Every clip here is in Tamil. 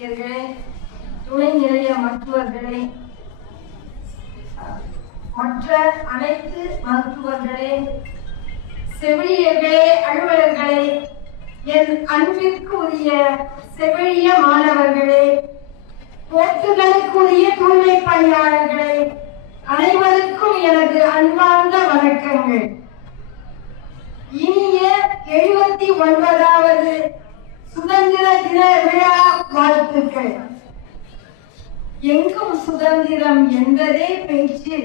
ஆசிரியர்களே, துணை நிலைய மருத்துவர்களே, மற்ற அனைத்து மருத்துவர்களே, செவிலியர்களே, அலுவலர்களே, என் அன்பிற்கு உரிய செவிலிய மாணவர்களே, போற்றுதலுக்குரிய தூய்மை பணியாளர்களே, அனைவருக்கும் எனது அன்பார்ந்த வணக்கங்கள். இனிய 79வது சுதந்திர தின விழா வாழ்த்துக்கள். எங்கும் சுதந்திரம் என்பதே பேச்சு,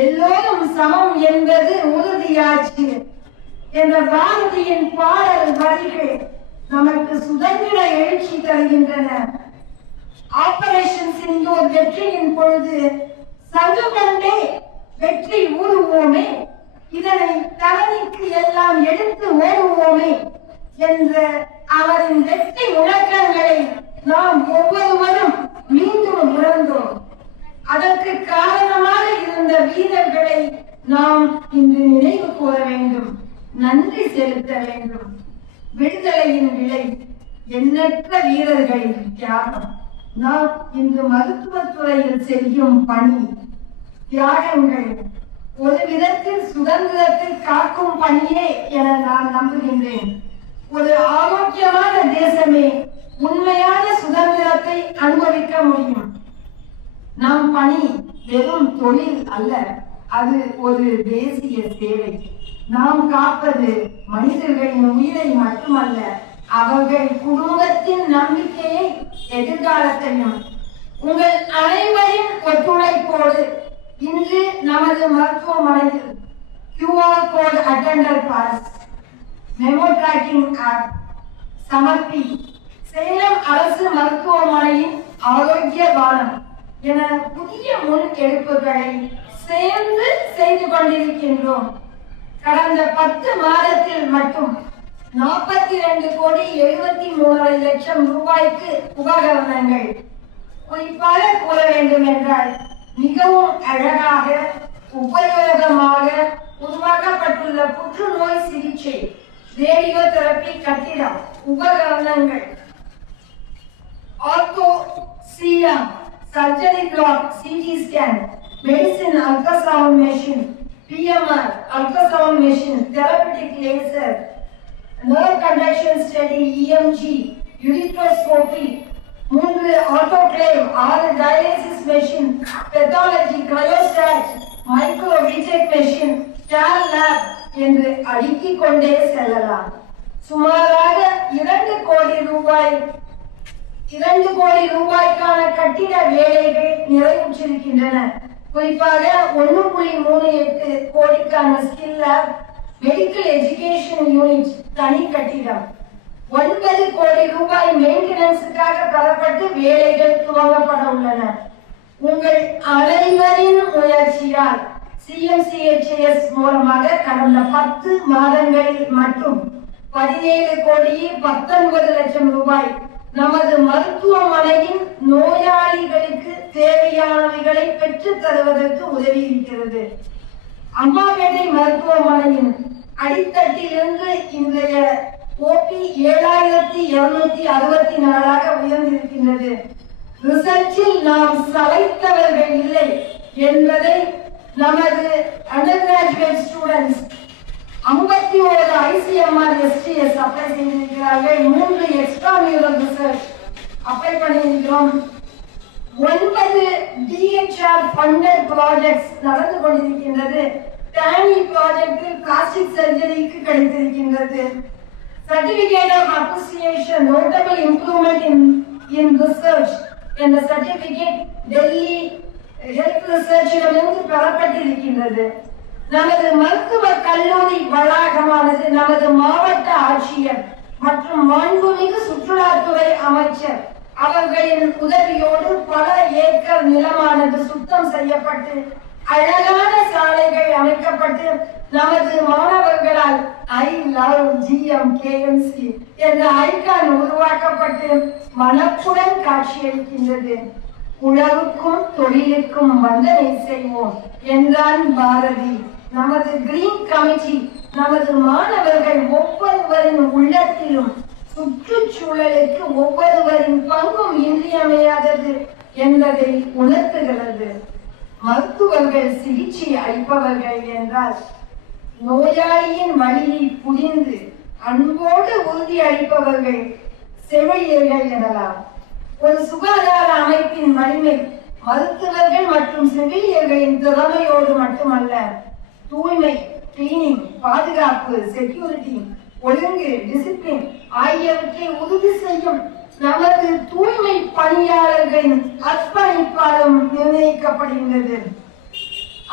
எல்லோரும் சமம் என்பது உறுதியாச்சு என்ற பாரதியின் பாடல் வரிகள் நமக்கு சுதந்திர எழுச்சி தருகின்றன. ஆபரேஷன் சிந்தூர் வெற்றியின் பொழுது சங்கு கொண்டே வெற்றி ஊறுவோமே, இதனை தரணிக்கு எல்லாம் எடுத்து ஓடுவோமே என்ற அவரின் வெற்றி முழக்கங்களை நாம் ஒவ்வொருவரும் மீண்டும் உணர்ந்தோம். அதற்கு காரணமாக இருந்த வீரர்களை நாம் இன்று நினைவு கூற வேண்டும், நன்றி செலுத்த வேண்டும். விடுதலையின் விலை எண்ணற்ற வீரர்களின் தியாகம். நாம் இன்று மருத்துவத்துறையில் செய்யும் பணி தியாகங்கள் ஒரு விதத்தில் சுதந்திரத்தை காக்கும் பணியே என நான் நம்புகின்றேன். ஒரு ஆரோக்கியமான தேசமே உண்மையான சுதந்திரத்தை அனுபவிக்க முடியும். நம் பணி வெறும் தொழில் அல்ல, அது ஒரு தேசிய சேவை. நாம் காப்பது மனிதர்களின் உயிரை மட்டுமல்ல, அவர்கள் குடும்பத்தின் நம்பிக்கையை, எதிர்காலத்தையும். உங்கள் அனைவரின் ஒத்துழைப்போடு இன்று நமது மருத்துவமனையில் QR code attender pass, memo tracking app, சமர்ப்பி, சேலம் அரசு மருத்துவமனையின் ஆரோக்கிய பானம் என புதிய முன்னெடுப்புகளை சேர்ந்து செய்து கொண்டிருக்கின்றோம். கடந்த 10 மாதத்தில் மட்டும் 42,73,00,000 ரூபாய்க்கு உபகரணங்கள். குறிப்பாக கூற வேண்டும் என்றால், மிகவும் அழகாக உபயோகமாக உருவாக்கப்பட்டுள்ள புற்றுநோய் சிகிச்சை ரேடியோ தெரப்பி கட்டிடம், உபகரணங்கள், ortho CM surgery block, CT scan, medicine ultrasound machine, PMR ultrasound machine, therapeutic laser, nerve conduction study, EMG, urethroscopy, 3 autoclave, 6 dialysis machine, pathology, cryostat, micro Vitek machine, star lab என்று அடுக்கிக் கொண்டே செல்லலாம். சுமாராக 2 கோடி ரூபாய்க்கான கட்டிட வேலைகள் நிறைவுற்றிருக்கின்றன. குறிப்பாக 1.38 கோடிக்கான skill lab, medical education unit, தனி கட்டிடம். 9 கோடி ரூபாய் மெயின்டெனன்ஸுக்காக பெறப்பட்டு வேலைகள் துவங்கப்பட உள்ளன. உங்கள் அனைவரின் முயற்சியால் CMCHS மூலமாக கடந்த 10 மாதங்களில் மட்டும் 17,19,00,000 ரூபாய் நமது மருத்துவமனையின் நோயாளிகளுக்கு தேவையானவைகளை பெற்றுத் தருவதற்கு உதவி இருக்கிறது. அம்மாபேட்டை மருத்துவமனையின் அடித்தட்டிலிருந்து இன்றைய OP 7,264 உயர்ந்திருக்கின்றது. ரிசர்ச்சில் நாம் சளைத்தவர்கள் இல்லை என்பதை நமது under graduate students 51 ICMR STS apply செய்திருக்கிறார்கள். 3 எக்ஸ்ட்ரா நியூரல் ரிசர்ச் அப்ளை பண்ணியிருக்கிறோம். 9 DHR ஃபண்டட் ப்ராஜெக்ட்ஸ் நடந்து கொண்டிருக்கின்றது. TANI ப்ராஜெக்டில் பிளாஸ்டிக் சர்ஜரிக்கு கிடைத்திருக்கின்றது. Certificate of Appreciation, Notable Improvement in Research என்ற சர்டிபிகேட் டெல்லி ஹெல்த் ரிசர்ச்சிடமிருந்து பெறப்பட்டிருக்கின்றது. நமது மருத்துவ கல்லூரி வளாகமானது நமது மாவட்ட ஆட்சியர் மற்றும் மாண்புமிகு சுற்றுலாத்துறை அமைச்சர் அவர்களின் உதவியோடு பல ஏக்கர் நிலமானது சுத்தம் செய்யப்பட்டு அழகான சாலைகள் அமைக்கப்பட்டு நமது மாணவர்களால் I love GMKMC என்ற ஐகான் உருவாக்கப்பட்டு மனப்புடன் காட்சியளிக்கின்றது. உழவுக்கும் தொழிலுக்கும் வந்தனை செய்வோம் என்றான் பாரதி. நமது கிரீன் கமிட்டி நமது மாணவர்கள் ஒவ்வொருவரின் உள்ளத்திலும் சுற்றுச்சூழலுக்கு ஒவ்வொருவரின் பங்கும் இன்றி என்பதை உணர்த்துகிறது. மருத்துவர்கள் சிகிச்சை அளிப்பவர்கள் என்றால் நோயாளியின் வழியை புரிந்து அன்போடு உறுதி அளிப்பவர்கள் செவிலியர்கள் எனலாம். ஒரு சுகாதார அமைப்பின் வலிமை மருத்துவர்கள் மற்றும் செவிலியர்களின் திறமையோடு மட்டுமல்ல, தூய்மை, கிளீனிங், பாதுகாப்பு, செக்யூரிட்டி, ஒழுங்கு, டிசிப்ளின் ஆகியவற்றை உறுதி செய்யும் நமது தூய்மை பணியாளர்களின் அர்ப்பணிப்பாலும் நிர்ணயிக்கப்படுகின்றது.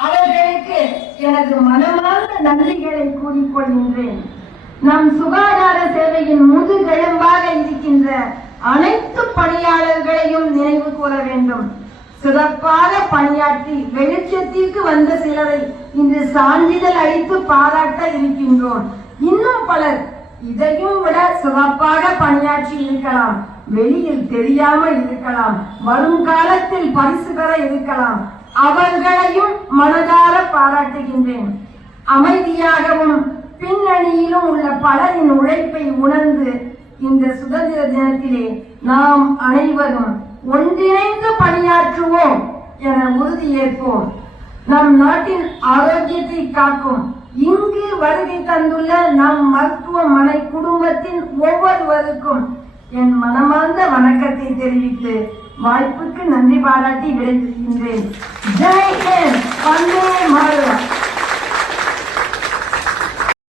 அவர்களுக்கு எனது மனமார்ந்த நன்றிகளை கூறிக்கொள்கின்றேன். நம் சுகாதார சேவையின் முதுகெலும்பாக இருக்கின்ற அனைத்து பணியாளர்களையும் நினைவு கூற வேண்டும். சிறப்பாக பணியாற்றி வெளிச்சத்திற்கு வந்த சிலரை இன்று சான்றிதழ் அளித்து பாராட்ட இருக்கின்றோம். இன்னும் பலர் இதையும் விட சிறப்பாக பணியாற்றி இருக்கலாம், வெளியில் தெரியாமல் இருக்கலாம், வரும் காலத்தில் பரிசு பெற இருக்கலாம். அவர்களையும் மனதார பாராட்டுகின்றேன். அமைதியாகவும் பின்னணியிலும் உள்ள பலரின் உழைப்பை உணர்ந்து இந்த சுதந்திர தினத்திலே நாம் அனைவரும் ஒன்றிணைந்து பணியாற்றுவோம் என உறுதியேற்போம். நம் நாட்டின் ஆரோக்கியத்தை காக்கும் இங்கு வருகை தந்துள்ள நம் மருத்துவமனை குடும்பத்தின் ஒவ்வொருவருக்கும் என் மனமார்ந்த வணக்கத்தை தெரிவித்து வாய்ப்புக்கு நன்றி பாராட்டி விடைபெறுகின்றேன். ஜெய் ஹிந்த், வந்தே மாதரம்.